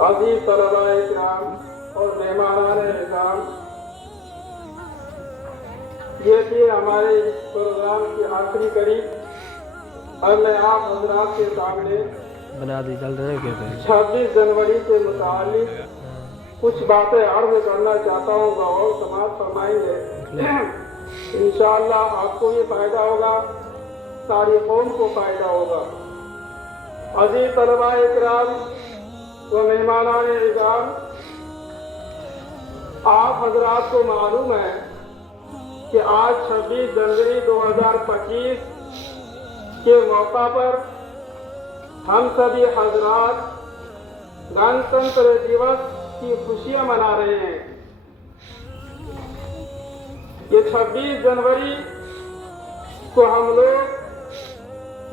عزیز طلباء کرام اور مہمانان اکرام، یہ تھی ہمارے اس پروگرام کی آخری کڑی، اور میں آپ حضرات کے سامنے 26 جنوری سے متعلق کچھ باتیں عرض کرنا چاہتا ہوں، غور سماعت فرمائیں گے۔ انشاءاللہ آپ کو یہ فائدہ ہوگا، ساری قوم کو فائدہ ہوگا۔ عزیز طلباء کرام و مہمانان اعزاز، آپ حضرات کو معلوم ہے کہ آج 26 جنوری 2025 کے موقع پر ہم سبھی حضرات گنتنتر دیوس کی خوشیاں منا رہے ہیں۔ یہ 26 جنوری کو ہم لوگ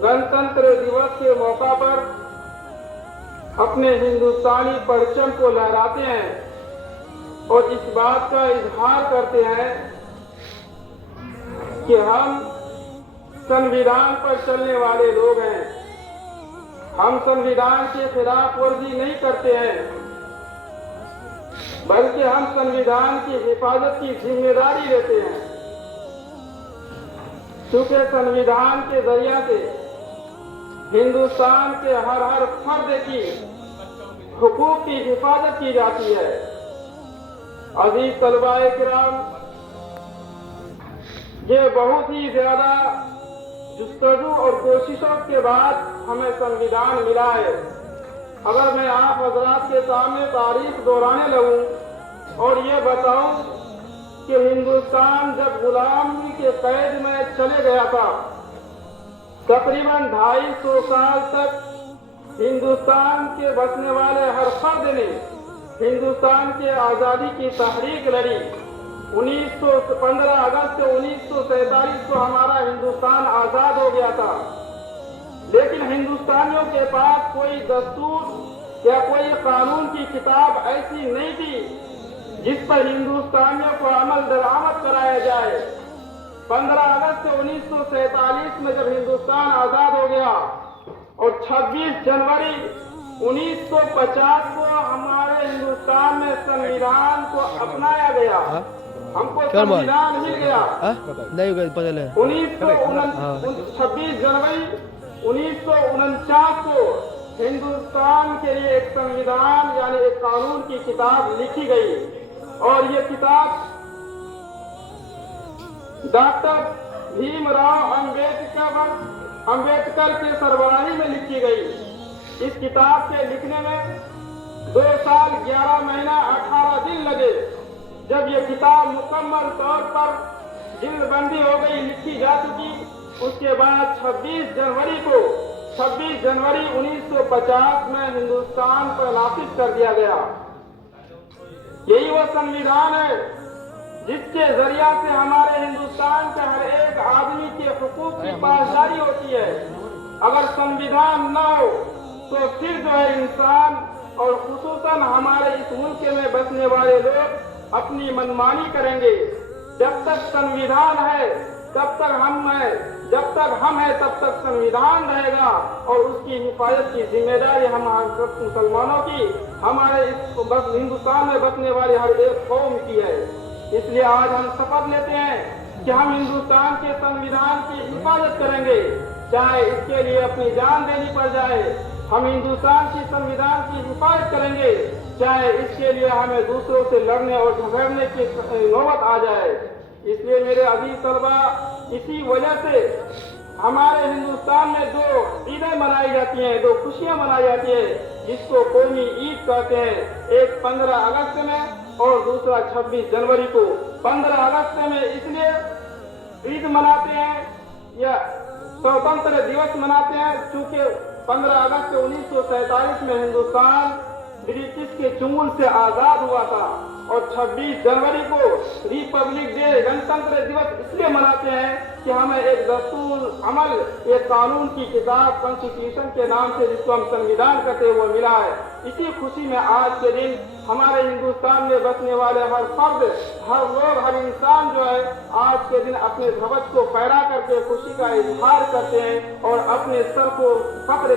گنتنتر دیوس کے موقع پر اپنے ہندوستانی پرچم کو لہراتے ہیں اور اس بات کا اظہار کرتے ہیں کہ ہم سنویدھان پر چلنے والے لوگ ہیں، ہم سنویدھان کے خلاف ورزی نہیں کرتے ہیں، بلکہ ہم سنویدھان کی حفاظت کی ذمہ داری لیتے ہیں، چونکہ سنویدھان کے ذریعہ سے ہندوستان کے ہر فرد کی حقوق کی حفاظت کی جاتی ہے۔ عزیز طلباء کرام، یہ بہت ہی زیادہ جستجو اور کوششوں کے بعد ہمیں سنویدھان ملا ہے۔ اگر میں آپ حضرات کے سامنے تاریخ دہرانے لگوں اور یہ بتاؤں کہ ہندوستان جب غلامی کے قید میں چلے گیا تھا، تقریباً 250 سال تک ہندوستان کے بسنے والے ہر فرد نے ہندوستان کی آزادی کی تحریک لڑی۔ 15 اگست 1947 کو ہمارا ہندوستان آزاد ہو گیا تھا، لیکن ہندوستانیوں کے پاس کوئی دستور یا کوئی قانون کی کتاب ایسی نہیں تھی جس پر ہندوستانیوں کو عمل درآمد کرایا جائے۔ 15 اگست 1947 میں جب ہندوستان آزاد ہو گیا اور 26 جنوری 1950 کو ہمارے ہندوستان میں سنویدھان کو اپنایا گیا، ہم کو سنویدھان مل گیا۔ 26 جنوری 1949 کو ہندوستان کے لیے ایک سنویدھان یعنی ایک قانون کی کتاب لکھی گئی، اور یہ کتاب ڈاکٹر بھیم راؤ امبیڈکر کے سربراہی میں لکھی گئی۔ اس کتاب کے لکھنے میں 2 سال 11 مہینہ 18 دن لگے۔ جب یہ کتاب مکمل طور پر جلد بندی ہو گئی، لکھی جا چکی، اس کے بعد 26 جنوری 1950 میں ہندوستان پر نافذ کر دیا گیا۔ یہی وہ سنویدھان ہے جس کے ذریعہ سے ہمارے ہندوستان کے ہر ایک آدمی کے حقوق کی پاسداری ہوتی ہے۔ اگر سنویدھان نہ ہو تو پھر جو ہے انسان اور خصوصاً ہمارے اس ملک میں بسنے والے لوگ اپنی منمانی کریں گے۔ جب تک سنویدھان ہے تب تک ہم ہیں، جب تک ہم ہیں تب تک سنویدھان رہے گا، اور اس کی حفاظت کی ذمہ داری ہم مسلمانوں کی، ہمارے اس ہندوستان میں بسنے والے ہر ایک قوم کی ہے۔ اس لیے آج ہم شپث لیتے ہیں کہ ہم ہندوستان کے سنویدھان کی حفاظت کریں گے، چاہے اس کے لیے اپنی جان دینی پڑ جائے۔ ہم ہندوستان کی سنویدھان کی حفاظت کریں گے، چاہے اس کے لیے ہمیں دوسروں سے لڑنے اور جھگڑنے کی نوبت آ جائے۔ اس لیے میرے عزیز طلبا، اسی وجہ سے ہمارے ہندوستان میں 2 عیدیں منائی جاتی ہیں، 2 خوشیاں منائی جاتی ہیں، جس کو قومی عید کہتے ہیں۔ ایک 15 اگست میں اور دوسرا 26 جنوری کو۔ 15 اگست میں اس لیے عید مناتے ہیں یا سوتنتر دیوس مناتے ہیں چونکہ 15 اگست 1947 میں ہندوستان برٹش کے چنگل سے آزاد ہوا تھا، اور 26 جنوری کو ریپبلک ڈے گنتنتر دیوس اس لیے مناتے ہیں کہ ہمیں ایک دستور عمل، ایک قانون کی کتاب کانسٹیٹیوشن کے نام سے جس کو ہم سنویدھان کہتے ہیں وہ ملا ہے۔ اسی خوشی میں آج کے دن ہمارے ہندوستان میں بسنے والے ہر فرد، ہر لوگ، ہر انسان جو ہے آج کے دن اپنے دھوج کو پھیلا کر کے خوشی کا اظہار کرتے ہیں اور اپنے سر کو فخر